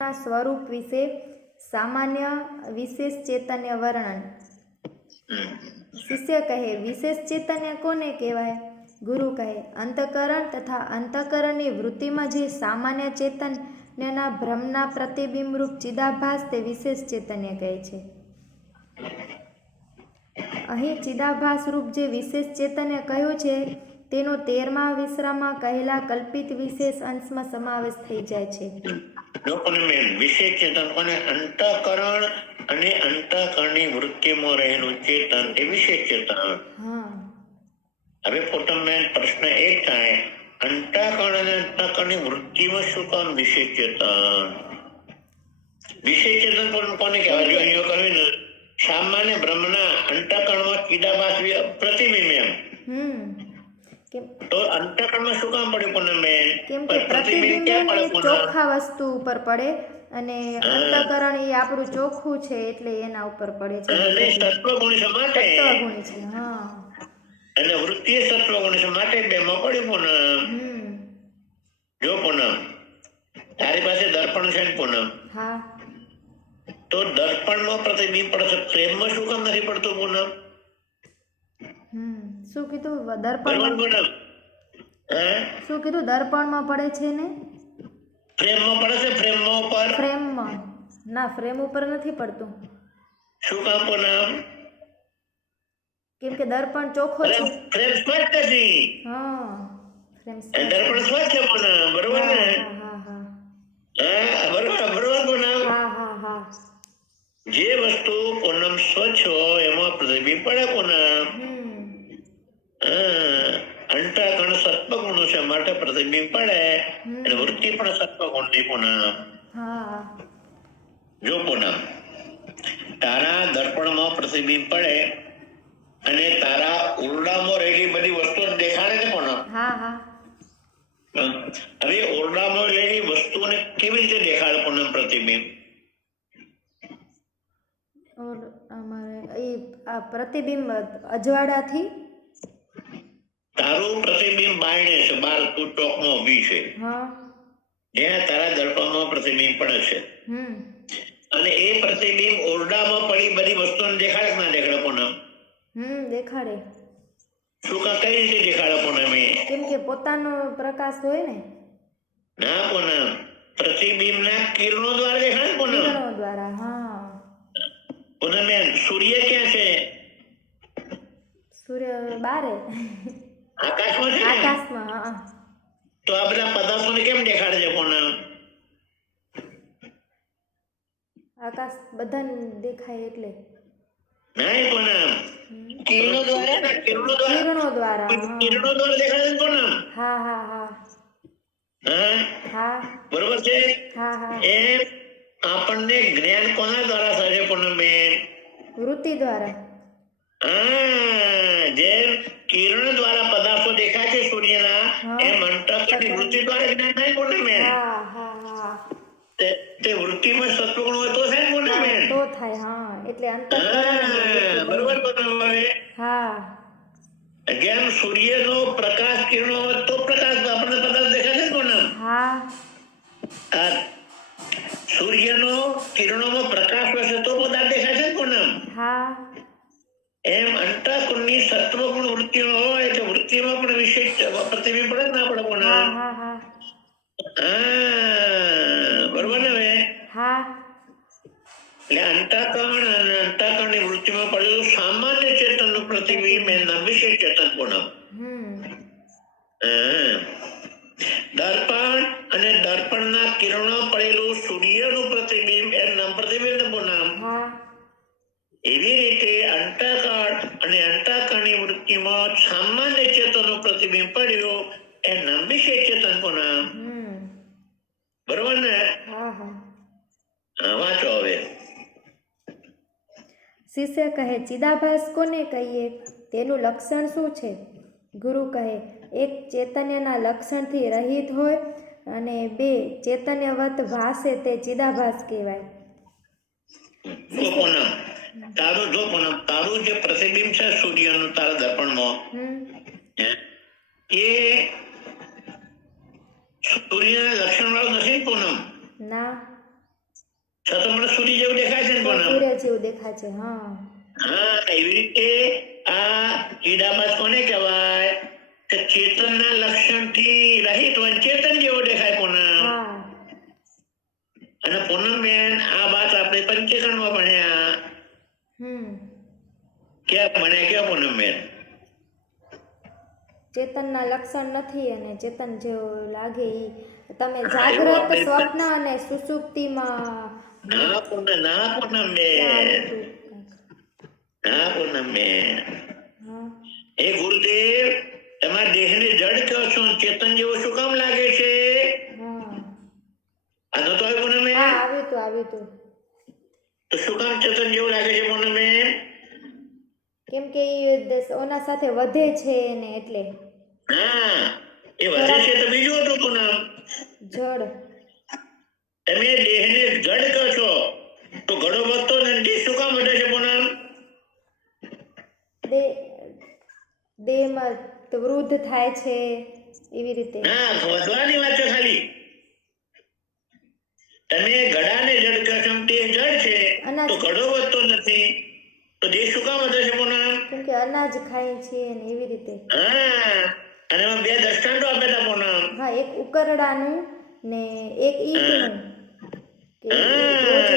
સ્વરૂપ વિશે સામાન્ય વિશેષ ચૈતન્ય વર્ણન. શિષ્ય કહે, વિશેષ ચૈતન્ય કોને કહેવાય? ગુરુ કહે, અંતઃકરણ તથા અંતઃકરણની વૃત્તિમાં જે સામાન્ય ચૈતન્યના ભ્રમના પ્રતિબિંબરૂપ ચિદાભાસ તે વિશેષ ચૈતન્ય કહે છે. અહીં ચિદાભાસ રૂપ જે વિશેષ ચૈતન્ય કહ્યું છે તેનો 13મા વિશ્રામમાં કહેલા કલ્પિત વિશેષ અંશમાં સમાવેશ થઈ જાય છે. લોકોને વિશેષ ચેતન કોને? અંતઃકરણ અને અંતઃકરણની વૃત્તિમાં રહેલું ચેતન એ વિશેષ ચેતન. હવે પોતાને પ્રશ્ન એ થાય, અંતઃકરણ અને અંતઃકરણની વૃત્તિમાં શું કામ વિશેષ ચેતન? વિશેષ ચેતન કોને કહેવાય? જો અહીંયા કહ્યું ને, સામાન્ય બ્રહ્મના અંતઃકરણમાં ચિદાભાસ પ્રતિબિંબ એમ. તો અંતઃકરણમાં શું કામ પડ્યું પૂનમબેન? કેમ કે પ્રતિબિંબ ચોખ્ખા વસ્તુ ઉપર પડે અને અંતઃકરણ એ આપણું ચોખ્ખું છે એટલે એના ઉપર પડે છે. સત્વગુણી છે માટે. સત્વગુણી છે. હા. અને વૃત્તિ સત્વગુણી છે માટે બે માં પડ્યું પૂનમ. જો પૂનમ તારી પાસે દર્પણ છે ને પૂનમ. હા. તો દર્પણમાં પ્રતિબિંબ પડે છે, પ્રેમમાં શું કામ નથી પડતું પૂનમ? શું કીધું? દર્પણમાં શું કીધું? દર્પણમાં પડે છે ને ફ્રેમમાં પડે છે. ફ્રેમમાં ઉપર? ફ્રેમમાં ના, ફ્રેમ ઉપર નથી પડતું. શું કામ પૂનમ? કેમ કે દર્પણ ચોખ્ખો છે. ફ્રેમ સ્વચ્છ નથી. હા, ફ્રેમ દર્પણ સ્વચ્છ છે પૂનમ, બરોબર ને? બરોબર પૂનમ. જે વસ્તુ પૂનમ સ્વચ્છ હોય એમાં પ્રતિબિંબ પડે પૂનમ. અંતઃકરણ સત્વગુણ છે માટે પ્રતિબિંબ પડે અને વૃત્તિ પણ સત્વગુણ ની પૂનમ. જો પૂનમ તારા દર્પણમાં પ્રતિબિંબ પડે અને તારા ઓરડામાં રહેલી બધી વસ્તુઓ દેખાડે છે પૂનમ. હવે ઓરડામાં રહેલી વસ્તુઓને કેવી રીતે દેખાડે પૂનમ પ્રતિબિંબ? પ્રતિબિંબ અજવાળાથી. તારું પ્રતિબિંબ બાયણે છે, બાર તું ચોકમાં ઊભી છે, જ્યાં તારા દર્પણમાં પ્રતિબિંબ પડે છે અને એ પ્રતિબિંબ ઓરડામાં પડી બધી વસ્તુઓને દેખાડે કે ના દેખાડે પૂનમ? દેખાડે. શું કા કઈ રીતે દેખાડે પૂનમ? કેમ કે પોતાનો પ્રકાશ હોય ને. ના પૂનમ, પ્રતિબિંબ ના કિરણો દ્વારા દેખાડે પૂનમ. કિરણો દ્વારા. હા પૂનમ બેન, સૂર્ય ક્યાં છે? સૂર્ય બારે આકાશમાં છે. આકાશમાં. તો આ બધા પદાર્થોને કેમ દેખાડે છે પૂનમ? આકાશ બધાને દેખાય એટલે. નહીં પૂનમ, કિરણો દ્વારા. કિરણો દ્વારા દેખાડે છે પૂનમ. બરોબર છે. એમ આપણને જ્ઞાન કોના દ્વારા થાય પૂનમ બેન? વૃત્તિ દ્વારા. જેમ કિરણ દ્વારા પદાર્થો દેખાય છે સૂર્યના, એમ અંતઃકરણની વૃત્તિ દ્વારા જ્ઞાન થાય પૂનમ બેન. તે વૃત્તિમાં સત્વગુણ હોય તો થાય પૂનમ બેન. તો થાય. હા, એટલે અંતઃકરણ. બરોબર પૂનમ. જેમ સૂર્યનો પ્રકાશ કિરણો હોય તો પ્રકાશ આપણને પદાર્થ દેખાય છે પૂનમ. સૂર્યનો કિરણોમાં પ્રકાશ હશે તો પદાર્થ દેખાય છે પૂનમ. એમ અંતઃકરણની સત્વગુણ વૃત્તિઓ હોય એટલે વૃત્તિમાં પણ વિશેષ પ્રતિબિંબ પડે ના પડે પૂનમ? બરોબર ને? એટલે અંતઃકરણ અને અંતઃકરણની વૃત્તિમાં પડેલું સામાન્ય ચેતનનું પ્રતિબિંબ એના વિશેષ ચેતન પૂનમ. દર્પણ અને દર્પણના કિરણો પડેલું સૂર્યનું પ્રતિબિંબ એમ નામ પ્રતિબિંબ પૂનમ. એવી રીતે અંતઃકરણ અને અંતઃકરણની વૃત્તિમાં સામાન્ય ચેતનનું પ્રતિબિંબ પડ્યું એ નામ વિશેષ ચેતન પૂનમ. બરોબર ને? વાંચો હવે. શિષ્ય કહે, ચિદાભાસ કોને કહીએ? તેનું લક્ષણ શું છે? ગુરુ કહે, એક ચૈતન્યના લક્ષણથી રહિત હોય અને બે ચૈતન્યવત ભાસે તે ચિદાભાસ કહેવાય. તારું જે પ્રતિબિંબ છે સૂર્યનું તારા દર્પણમાં, એ સૂર્યના લક્ષણ વાળું નથી પૂનમ. ના. છતાં મને સૂર્ય જેવું દેખાય છે ને તો પૂનમ? સૂર્ય જેવું દેખાય છે. હા હા, એવી રીતે આ ચિદાભાસ કોને કહેવાય? કે ચેતનના લક્ષણથી રહિત હોય, ચેતન જેવો દેખાય પૂનમ. હા અને પૂનમબેન, આ વાત આપણે પંચીકરણમાં ભણ્યા. ક્યાં ભણ્યા, ક્યાં પૂનમબેન? ચેતનના લક્ષણ નથી અને ચેતન જેવું લાગે ઈ તમે એવું જાગ્રત, આપણે સ્વપ્ન અને સુષુપ્તિમાં ના પૂનમબેન, આવ્યું હતું કંઈક. ના પૂનમબેન. હા એ ગુરુદેવ, તમારા દેહને જડ કહો છો, ચેતન જેવો શું કામ લાગે છે? હા આ નતો આવ્યું પૂનમબેન? હા આવ્યું હતું. તો શું કામ ચેતન જેવું લાગે છે પૂનમબેન? કેમ કે ઈ ઓના સાથે વધે છે ને એટલે હા, એ વધે છે તો બીજું હતું પૂનમ. જડ તમે દેહને જડ કહો છો, તો ઘડો વધતો નથી, શું કામ વધે છે પૂનમ? દેહમાં વૃદ્ધ થાય છે એવી રીતે. હા, વધવાની વાત છે ખાલી. તમે ઘડાને જડ કહો છો, તે જડ છે, અનાજ તો ઘડો વધતો નથી, તો દેહ શું કામ વધે છે પૂનમ? કેમ કે અનાજ ખાય છે ને એવી રીતે. હા, અને એમાં બે દ્રષ્ટાંતો આપ્યા હતા પૂનમ. હા, એક ઉકરડાનું ને એક ઈંટનું કે રોજ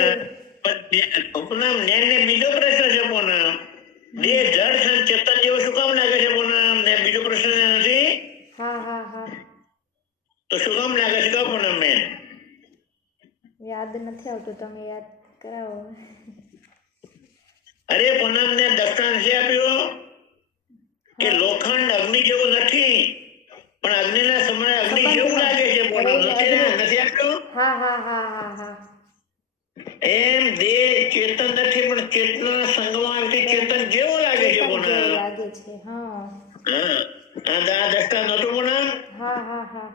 પૂનમ, ને બીજો પ્રશ્ન છે પૂનમ. દેહ જડ છે, ચેતન જેવો શું કામ લાગે છે પૂનમ? ને બીજો પ્રશ્ન નથી. હા તો શું કામ લાગે છે કહો પૂનમ બેન? યાદ નથી આવતું, તમે યાદ કરાવો. અરે પૂનમ ને દ્રષ્ટાંત છે આપ્યો કે લોખંડ અગ્નિ જેવું નથી, પણ અગ્નિના સમયે અગ્નિ જેવું લાગે છે પૂનમ. નથી આપ્યો? હા એમ દેહ ચેતન નથી, પણ ચેતના સંગમાં આવતી ચેતન જેવો લાગે છે પૂનમ. જેવું લાગે છે. હા હા, આ દ્રષ્ટાંત નતું પૂનમ? હા હા હા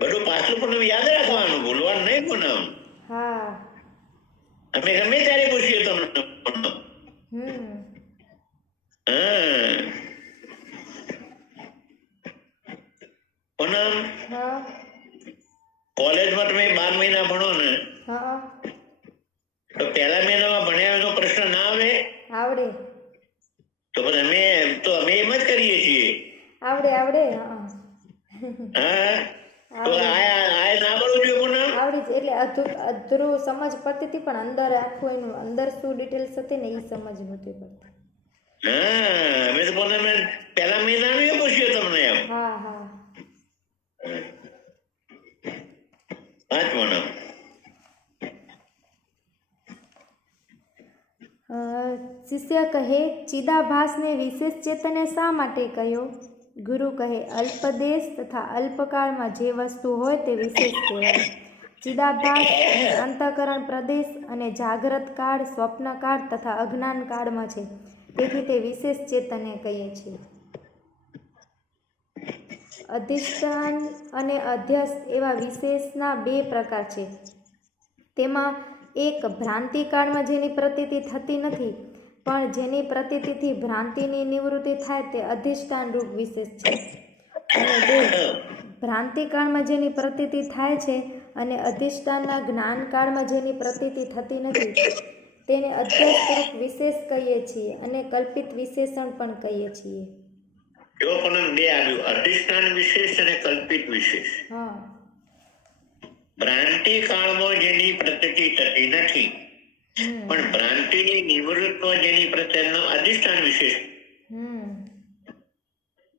બધું પાછલું પૂનમ યાદ રાખવાનું, ભૂલવાનું નહીં પૂનમ. હા અમે ગમે ત્યારે પૂછીએ તમને પૂનમ. પૂનમ, હા કોલેજમાં તમે 12 મહિના ભણો ને, હા તો પહેલા મહિનામાં ભણ્યા તો પ્રશ્ન ના આવે? આવડે તો પછી અમે એમ જ કરીએ છીએ. આવડે હા, તો આ ના બોલવું જોઈએ પૂનમ. આવડી જ એટલે અધરું સમજ પડતી હતી, પણ અંદર આખું એનું અંદર શું ડિટેલ્સ હતી ને એ સમજ નહોતી પડતી. હા, અમે તો પૂનમ પહેલા મહિનાનું પૂછ્યું તમને એમ. હા પૂનમ. શિષ્ય કહે, ચિદાભાસને વિશેષ ચેતને શા માટે કહ્યો? ગુરુ કહે, અલ્પદેશ તથા અલ્પકાળમાં જે વસ્તુ હોય તે વિશેષ કહેવાય. ચિદાભાસ અંતઃકરણ પ્રદેશ અને જાગ્રત કાળ, સ્વપ્નકાળ તથા અજ્ઞાન કાળમાં છે, તેથી તે વિશેષ ચેતને કહીએ છીએ. અધિષ્ઠાન અને અધ્યસ્થ એવા વિશેષના બે પ્રકાર છે. તેમાં એક ભ્રાંતિકાળમાં જેની પ્રતીતિ થતી નથી, પણ જેની પ્રતીતિથી ભ્રાંતિની નિવૃત્તિ થાય તે અધિષ્ઠાન રૂપ વિશેષ છે. અને બે ભ્રાંતિકાળમાં જેની પ્રતીતિ થાય છે અને અધિષ્ઠાનના જ્ઞાનકાળમાં જેની પ્રતીતિ થતી નથી, તેને અધ્યસ્થ રૂપ વિશેષ કહીએ છીએ અને કલ્પિત વિશેષણ પણ કહીએ છીએ. જો પૂનમ બે આવ્યું, અધિષ્ઠાન વિશેષ અને કલ્પિત વિશેષ. ભ્રાંતિ કાળમાં જેની પ્રતીતિ થતી નથી, પણ ભ્રાંતિની નિવૃત્તિમાં જેની પ્રત્યેનો અધિષ્ઠાન વિશેષ,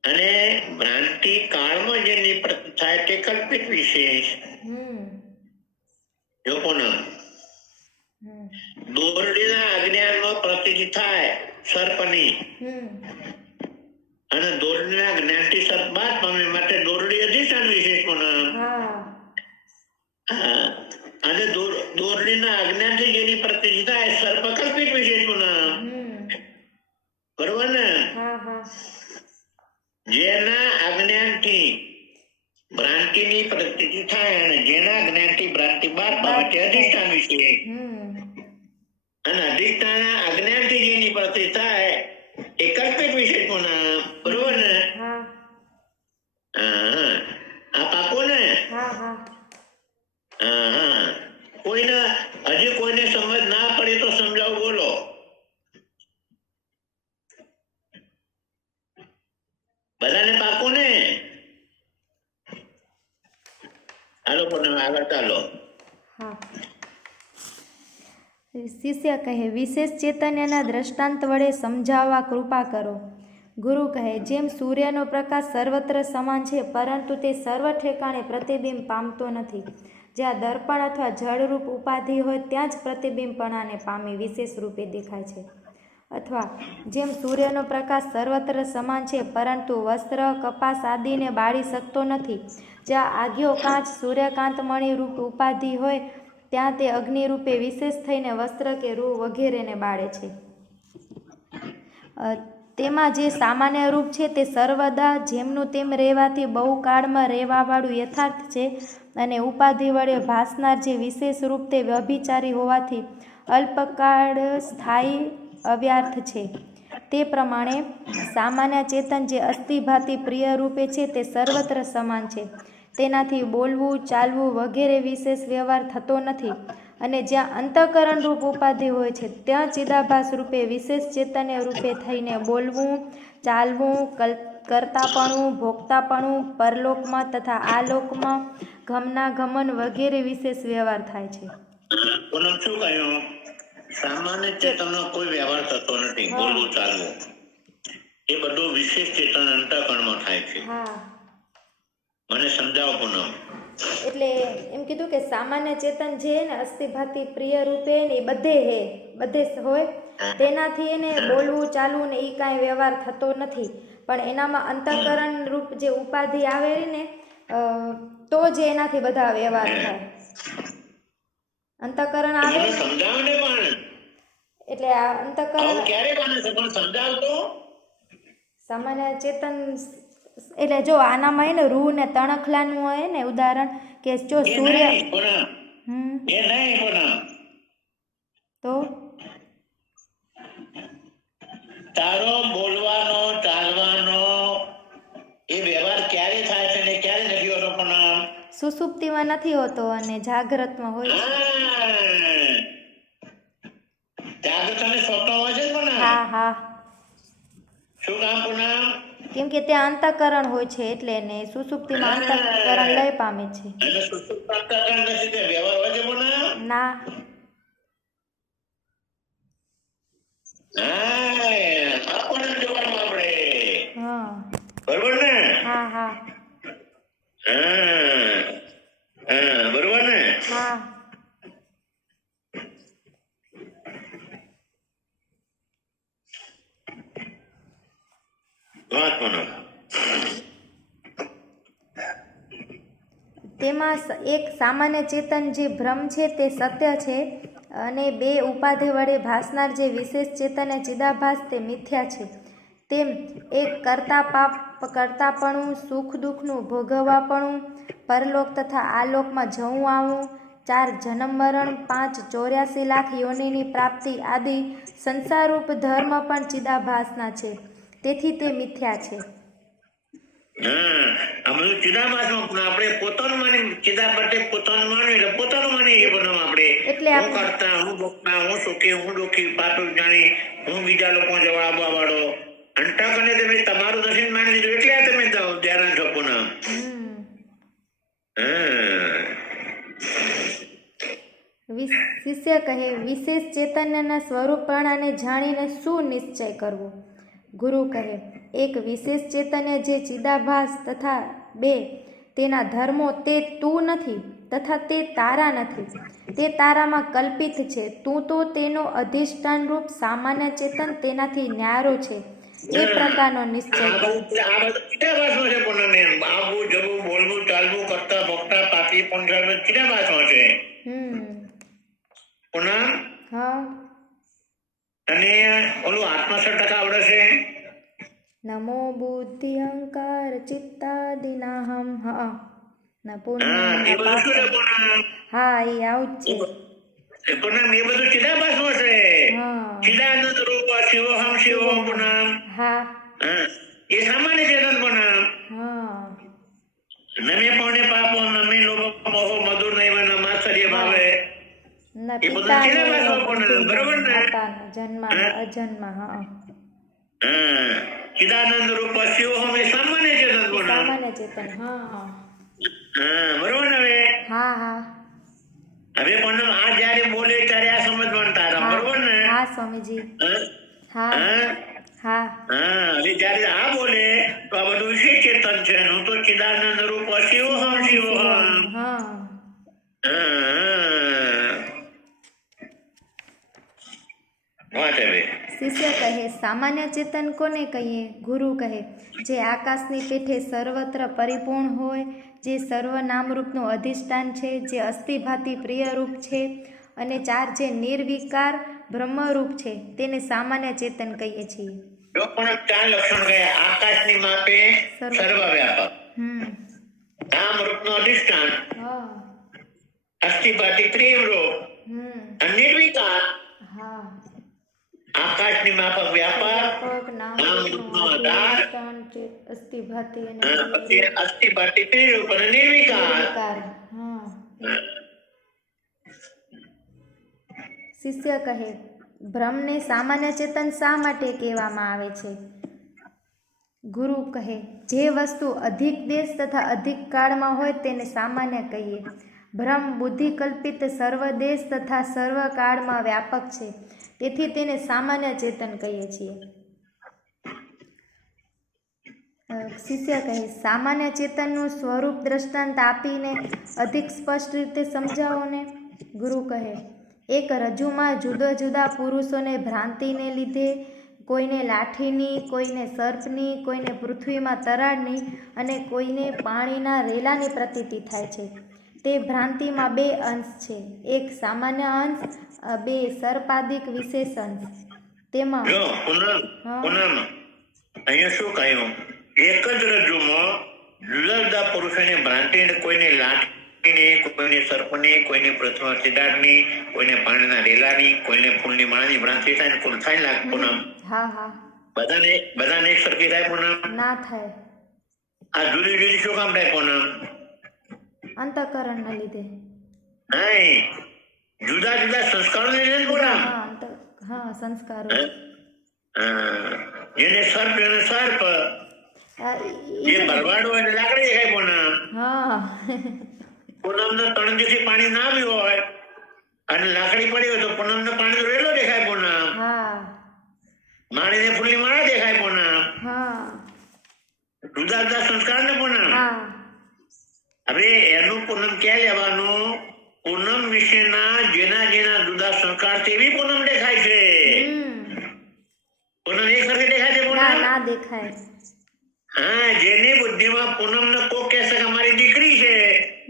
અને ભ્રાંતિ કાળમાં જેની પ્રતીતિ થાય તે કલ્પિત વિશેષ. જો પૂનમ, દોરડીના અજ્ઞાનમાં પ્રતીતિ થાય સર્પની, અને દોરડીના જ્ઞાનથી સર્પ બાદ પામે, માટે દોરડી અધિષ્ઠાન વિશેષ પૂનમ. અને દોરડીના અજ્ઞાનથી જેની પ્રતીતિ થાય સર્પ કલ્પિત વિશેષ પૂનમ. બરોબર ને? જેના અજ્ઞાનથી ભ્રાંતિની પ્રતીતિ થાય અને જેના જ્ઞાનથી ભ્રાંતિ બાદ પામે તે અધિષ્ઠાન વિશેષ. અને અધિષ્ઠાનના અજ્ઞાનથી જેની પ્રતીતિ થાય એ કલ્પિત વિશેષ પૂનમ. બરોબર ને? હા. કોઈને હજી કોઈને સમજ ના પડી તો સમજાવો, બોલો. બધાને પાકું ને? હાલો પણ આગળ ચાલો. હા. શિષ્ય કહે, વિશેષ ચૈતન્યના દ્રષ્ટાંત વડે સમજાવવા કૃપા કરો. ગુરુ કહે, જેમ સૂર્યનો પ્રકાશ સર્વત્ર સમાન છે, પરંતુ તે સર્વ ઠેકાણે પ્રતિબિંબ પામતો નથી. જ્યાં દર્પણ અથવા જળરૂપ ઉપાધિ હોય ત્યાં જ પ્રતિબિંબપણાને પામી વિશેષ રૂપે દેખાય છે. અથવા જેમ સૂર્યનો પ્રકાશ સર્વત્ર સમાન છે, પરંતુ વસ્ત્ર, કપાસ આદિને બાળી શકતો નથી. જ્યાં આગ્યો કાંચ સૂર્યકાંતમણી રૂપ ઉપાધિ હોય ત્યાં તે અગ્નિરૂપે વિશેષ થઈને વસ્ત્ર કે રૂ વગેરેને બાળે છે. તેમાં જે સામાન્ય રૂપ છે તે સર્વદા જેમનું તેમ રહેવાથી બહુ કાળમાં રહેવાવાળું યથાર્થ છે, અને ઉપાધિ વડે ભાસનાર જે વિશેષ રૂપ તે વ્યભિચારી હોવાથી અલ્પકાળ સ્થાયી અવ્યાર્થ છે. તે પ્રમાણે સામાન્ય ચેતન જે અસ્થિભાતિ પ્રિય રૂપે છે તે સર્વત્ર સમાન છે. તેનાથી બોલવું, ચાલવું વગેરે વિશેષ વ્યવહાર થતો નથી. અને જ્યાં અંતઃકરણ રૂપ ઉપાધિ હોય છે ત્યાં ચિદાભાસ રૂપે વિશેષ ચૈતન્ય રૂપે થઈને બોલવું, ચાલવું, કરતાપણું, ભોગતાપણું, પરલોકમાં તથા આલોકમાં ગમનાગમન વગેરે વિશેષ વ્યવહાર થાય છે. પૂનમ શું કહ્યું? સામાન્ય ચેતનનો કોઈ વ્યવહાર થતો નથી. બોલવું, ચાલવું એ બધું વિશેષ ચેતન અંતઃકરણમાં થાય છે. મને સમજાવો પૂનમ. એટલે એમ કીધું કે સામાન્ય ચેતન જે ને અસ્થિભાતિ પ્રિય રૂપે ને એ બધે હોય, તેનાથી એને બોલવું, ચાલવું ને એ કાંઈ વ્યવહાર થતો નથી. પણ એનામાં અંતઃકરણ રૂપ જે ઉપાધિ આવે ને તો જ એનાથી બધા વ્યવહાર થાય. અંતઃકરણ આવે સમજાવો ને પણ. એટલે આ અંતઃકરણ ક્યારે બને છે પણ સમજાવતો. સામાન્ય ચેતન એટલે જો આનામાં હે ને રૂ ને તણખલાનું હોય ને ઉદાહરણ કે જો સૂર્ય તો તારો બોલવાનો, ચાલવાનો એ વ્યવહાર ક્યારે થાય છે ને ક્યારે નથી હોતો? પણ સુસુપ્તિમાં નથી હોતો અને જાગ્રતમાં હોય છે. જાગ્રત અને સ્વપ્ન હોય છે પણ. હા. શું કામ પૂનમ? કેમ કે ત્યાં અંતઃકરણ હોય છે એટલે ને સુસુપ્તિમાં અંતઃકરણ લય પામે છે. અને સુસુપ્ત અંતઃકરણ નથી તે વ્યવહાર હોય છે પૂનમ? ના. બરોબર ને? હા. બરોબર ને? હા. તેમાં એક સામાન્ય ચેતન જે ભ્રમ છે તે સત્ય છે, અને બે ઉપાધિ વડે ભાસનાર જે વિશેષ ચેતન ચિદાભાસ તે મિથ્યા છે. તેમ એક કરતાપણું, સુખ દુઃખનું ભોગવવાપણું, પરલોક તથા આલોકમાં જવું આવવું, 4 જન્મ મરણ, 5 84 લાખ યોનિની પ્રાપ્તિ આદિ સંસારરૂપ ધર્મ પણ ચિદાભાસના છે, તેથી તે મિથ્યા છે. આપણે પોતાનું માની ચિદાભાસ પોતાનું માનવું એટલે પોતાનું માની એ બધું આપણે હું કરતા, હું ભોગતા, હું સુખી, હું દુઃખી, પાછું જાણી હું બીજા લોકો જવાબ આપવા વાળો અંતઃકરણે તમે તમારું દર્શન માની લીધું એટલે તમે ધ્યાન છો પૂનમ. શિષ્ય કહે, વિશેષ ચૈતન્યના સ્વરૂપપણાને જાણીને શું નિશ્ચય કરવો? ગુરુ કહે, એક વિશેષ ચૈતન્ય જે ચિદાભાસ તથા 2 તેના ધર્મો તે તું નથી તથા તે તારા નથી. તે તારામાં કલ્પિત છે. તું તો તેનો અધિષ્ઠાન રૂપ સામાન્ય ચેતન તેનાથી ન્યારો છે. એ પ્રકારનો નિશ્ચય કર. બોલવું, ચાલવું, કરતા, ભોગતા, પાપી, પુણ્ય ચિદાભાસમાં છે. પૂનમ. હા. અને ઓલું આત્મા 100% આવડે છે? નમો બુદ્ધિ અહંકાર ચિત્તાદિનાહમ. હા એ આવું જ છે. પૂનમ એ બધું ચિદાભાસમાં છે. ચિદાનંદ રૂપ શિવોહમ શિવો પૂનમ. હા. એ સામાન્ય ચેતન પૂનમ. નમે પૌને પાપો નમે લોભ મોહ મધુર નૈવ નમઃ એમના એ બધું પિતાનો, ચિદાભાસમાં પણ બંધુનો, બરોબર ને? માતાનો, જન્માનો, અજન્મા. હા, હા, ચિદાનંદ રૂપ શિવોહમ એ સામાન્ય ચેતન પૂનમ. સામાન્ય ચેતન. હા હા હા, બરોબર ને? હવે હા હા હવે પૂનમ આ જ્યારે બોલે ત્યારે આ સમજવાનું તારા, હા બરોબર ને? હા સ્વામીજી. હા? હા હા? હા હા, હવે જ્યારે આ બોલે તો આ બધું વિશેષ ચેતન છે. હું તો ચિદાનંદ રૂપ શિવોહમ શિવોહમ. હા વાત હવે શિષ્ય કહે, સામાન્ય ચેતન કોને કહીએ? ગુરુ કહે, જે આકાશની પેઠે સર્વત્ર પરિપૂર્ણ હોય, જે સર્વ નામરૂપનું અધિષ્ઠાન છે, જે અસ્થિભાતિ પ્રિયરૂપ છે, અને ચાર જે નિર્વિકાર બ્રહ્મરૂપ છે, તેને સામાન્ય ચેતન કહીએ છીએ. જો પણ ચાર લક્ષણ ગયા. આકાશની માપે સર્વવ્યાપક, નામ રૂપનું અધિષ્ઠાન, હા અસ્થિભાતિ પ્રિયરૂપ, અને નિર્વિકાર. હા આકાશની માફક વ્યાપાર, વ્યાપક નામ નામરૂપનું રૂપનો આધાર, અધિષ્ઠાન છે, અસ્થિભાતિ અને પછી અસ્થિભાતિ પ્રિયરૂપ અને નિર્વિકાર. નિર્વિકાર. હા શિષ્ય કહે, બ્રહ્મને સામાન્ય ચેતન શા માટે કહેવામાં આવે છે? ગુરુ કહે, જે વસ્તુ અધિક દેશ તથા અધિક કાળમાં હોય તેને સામાન્ય કહીએ. બ્રહ્મ બુદ્ધિ કલ્પિત સર્વ દેશ તથા સર્વ કાળમાં વ્યાપક છે, તેથી તેને સામાન્ય ચેતન કહીએ છીએ. શિષ્ય કહે, સામાન્ય ચેતનનું સ્વરૂપ દ્રષ્ટાંત આપીને અધિક સ્પષ્ટ રીતે સમજાવો ને. ગુરુ કહે, એક રજ્જુમાં જુદા જુદા પુરુષોને ભ્રાંતિને લીધે કોઈને લાઠીની, કોઈને સર્પની, કોઈને પૃથ્વીમાં તરાડની અને કોઈને પાણીના રેલાની પ્રતીતિ થાય છે. તે ભ્રાંતિમાં બે અંશ છે, એક સામાન્ય અંશ, બે સર્પાદિક વિશેષ અંશ. તેમાં જો પૂનમ અહીંયા શું કહ્યું? એક જ રજ્જુમાં જુદા જુદા પુરુષોની ભ્રાંતિ, કોઈને લાઠીની, કોઈને સર્પની, કોઈને પૃથ્વીમાં સીધાડની, કોઈને પાણીના રેલાની, કોઈને ફૂલની માળાની ભ્રાંતિ થાય ને કુલ થાય લાખ. પૂનમ હા હા બધાને એક સરખી થાય પૂનમ? ના થાય. આ જુદી જુદી શું કામ થાય પૂનમ? અંતઃકરણના લીધે. નહીં, જુદા જુદા સંસ્કારો લીધે ને પૂનમ. હા સંસ્કારો. જેને સર્પ એને સર્પ, જે ભરવાડ હોય એને લાકડી દેખાય પૂનમ. હા પૂનમ ને તણજથી પાણી ના આવ્યું હોય અને લાકડી પડી હોય તો પૂનમ ને પાણી રેલો દેખાય પૂનમ. હા માણીને ફૂલની માળા દેખાય પૂનમ. હા જુદા જુદા સંસ્કાર ને પૂનમ. હા હવે એનું પૂનમ ક્યાં લેવાનું? પૂનમ વિશેના જેના જેના જુદા સંસ્કાર તેવી પૂનમ દેખાય છે. પૂનમ એક સરખી દેખાય છે પૂનમ? ના દેખાય. હા, જેની બુદ્ધિમાં પૂનમ ને કોઈ કહેશે કે મારી દીકરી છે,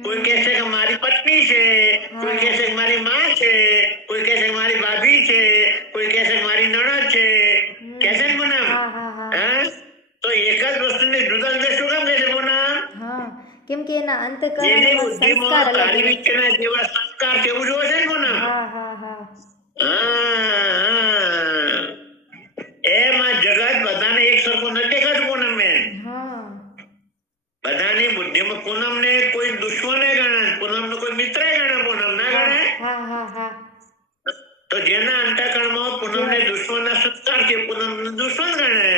કોઈ કહેશે કે મારી પત્ની છે, કોઈ કહેશે કે મારી માં છે, કોઈ કહેશે કે મારી ભાભી છે, કોઈ કહેશે કે મારી નણદ છે, કહેશે ને પૂનમ? હા, તો એક જ વસ્તુને જુદા જુદા શું કામ કહે છે પૂનમ? હા, કેમ કે એના જેની અંતઃકરણમાં સંસ્કાર બુદ્ધિમાં અલગ કાળી હોય છે. વિકેના જેવા સંસ્કાર તેવું જોવે છે ને પૂનમ? હા હા હા એમાં જગત બધાને એક સરખું નથી દેખાતું પૂનમ બેન. હા બધાની બુદ્ધિમાં પૂનમ ને કોઈ દુશ્મન ગણે, પૂનમ ને કોઈ મિત્ર ગણે, પૂનમ ના ગણે. હા હા હા તો જેના અંતઃકરણમાં પૂનમ ને દુશ્મન ના સંસ્કાર છે, પૂનમ ને દુશ્મન ગણે.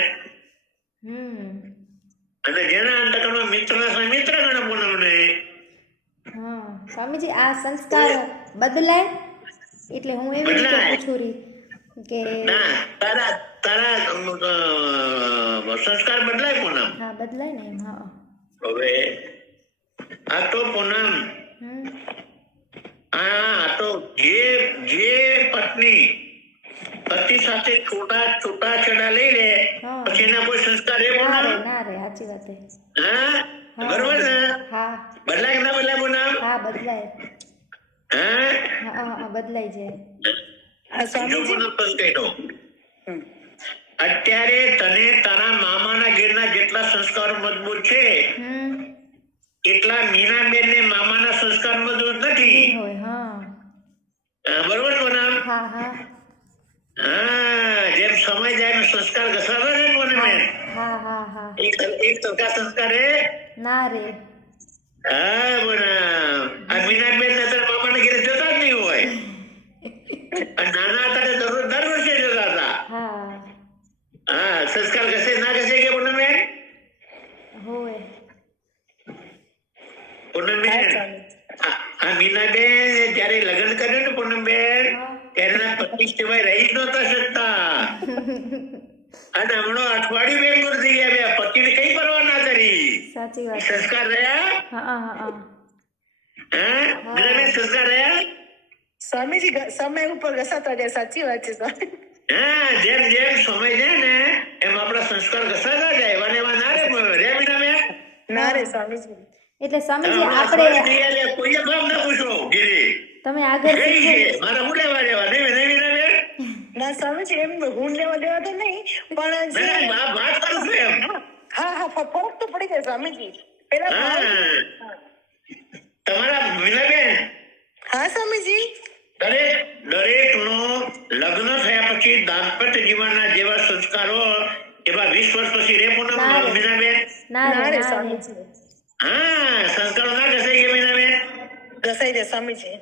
અને જેના અંતઃકરણમાં મિત્ર ના મિત્ર ગણે પૂનમ ને. હા સ્વામીજી, આ સંસ્કાર બદલાય? એટલે હું એવી રીતે પૂછું રહી કે ના, તારા સંસ્કાર બદલાય પૂનમ. હા બદલાય ને એમ. હા હવે આ તો પૂનમ, આ તો જે પત્ની પતિ સાથે છૂટા છેડા લઈ લે પછી એના કોઈ સંસ્કાર એ પૂનમ? ના રે, સાચી વાત છે. હા, બરોબર ને? હા બદલાય કે ના બદલાય પૂનમ? હા બદલાય. હા બદલાઈ જાય. અત્યારે તને તારા મામાના ઘેરના જેટલા સંસ્કારો મજબૂત છે એટલા મીનાબેન ને મામાના સંસ્કાર મજબૂત નથી. બરોબર પૂનમ? હા હા જેમ સમય જાય એમ સંસ્કાર ઘસાવે છે પૂનમ. હા હા હા એક સરખા સંસ્કાર હે ના રે. હા પૂનમ. આ મીનાબેન ને તારા મામાના ઘેર જતા જ નહીં હોય. નાના હતા તે દર વર્ષે જતા હતા. હા સંસ્કાર કશે ના કશે કે પૂનમબેન? હોય પૂનમબેન, આ મીનાબેન જયારે લગ્ન કર્યું ને પૂનમબેન, ત્યારે એના પતિ સિવાય રહી જ નહોતા શકતા. અને હમણાં અઠવાડિયું બેંગ્લોર થઈ ગયા, પતિને કઈ પરવા ના કરી. સાચી વાત. સંસ્કાર રહ્યા? હા મીનાબેન, સંસ્કાર રહ્યા? સ્વામીજી સમય ઉપર ઘસાતા જાય. સાચી વાત છે સ્વામી. જેમ જેમ સમય જાય ને એમ આપણા સંસ્કાર ઘસાતા જાય. એવા ને એવા ના રે મીનાબેન? ના રે સ્વામીજી. એટલે સ્વામીજી હમણાં આપણે અઠવાડિયું થઈ ગયા, કોઈએ ભાવ ના પૂછો ગીરી. તમે આગળ કઈ છે શીખવાડ મારા હું લેવા દેવા? નહીં મીનાબેન? ના સ્વામીજી, એમ હું લેવા દેવા તો નહીં, પણ જે વાત કરું છું એમ. હા ફરક તો પડી જાય સ્વામીજી. પેલા તમારા મીનાબેન, હા સ્વામીજી. દરેક નો લગ્ન થયા પછી દાંપત્ય જીવનના જેવા સંસ્કારો એવા 20 વર્ષ પછી રે પૂનમ મીનાબેન? ના રે સ્વામીજી. સંસ્કારો ના ઘસાઈ ગયા મીનાબેન? ઘસાઈ જાય સ્વામીજી.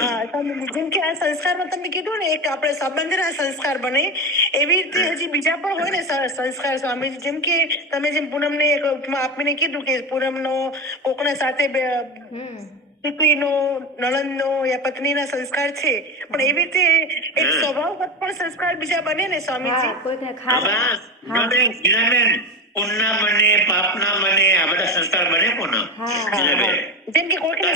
હા સ્વામીજી, જેમ કે આ સંસ્કારમાં તમે કીધું ને, એક આપણે સંબંધના સંસ્કાર બને, એવી રીતે હજી બીજા પણ હોય ને સંસ્કાર સ્વામીજી. જેમ કે તમે જેમ પૂનમને એક ઉપમા આપીને કીધું કે પૂનમનો કોકના સાથે દીકરીનો, નણંદનો યા પત્નીના સંસ્કાર છે, પણ એવી રીતે એક સ્વભાવગત પણ સંસ્કાર બીજા બને ને સ્વામીજી. કોઈને ખાસ મીનાબેન, પુણ્યના બને, પાપના બને, આ બધા સંસ્કાર બને પૂનમ? જેમ કે કોઈકને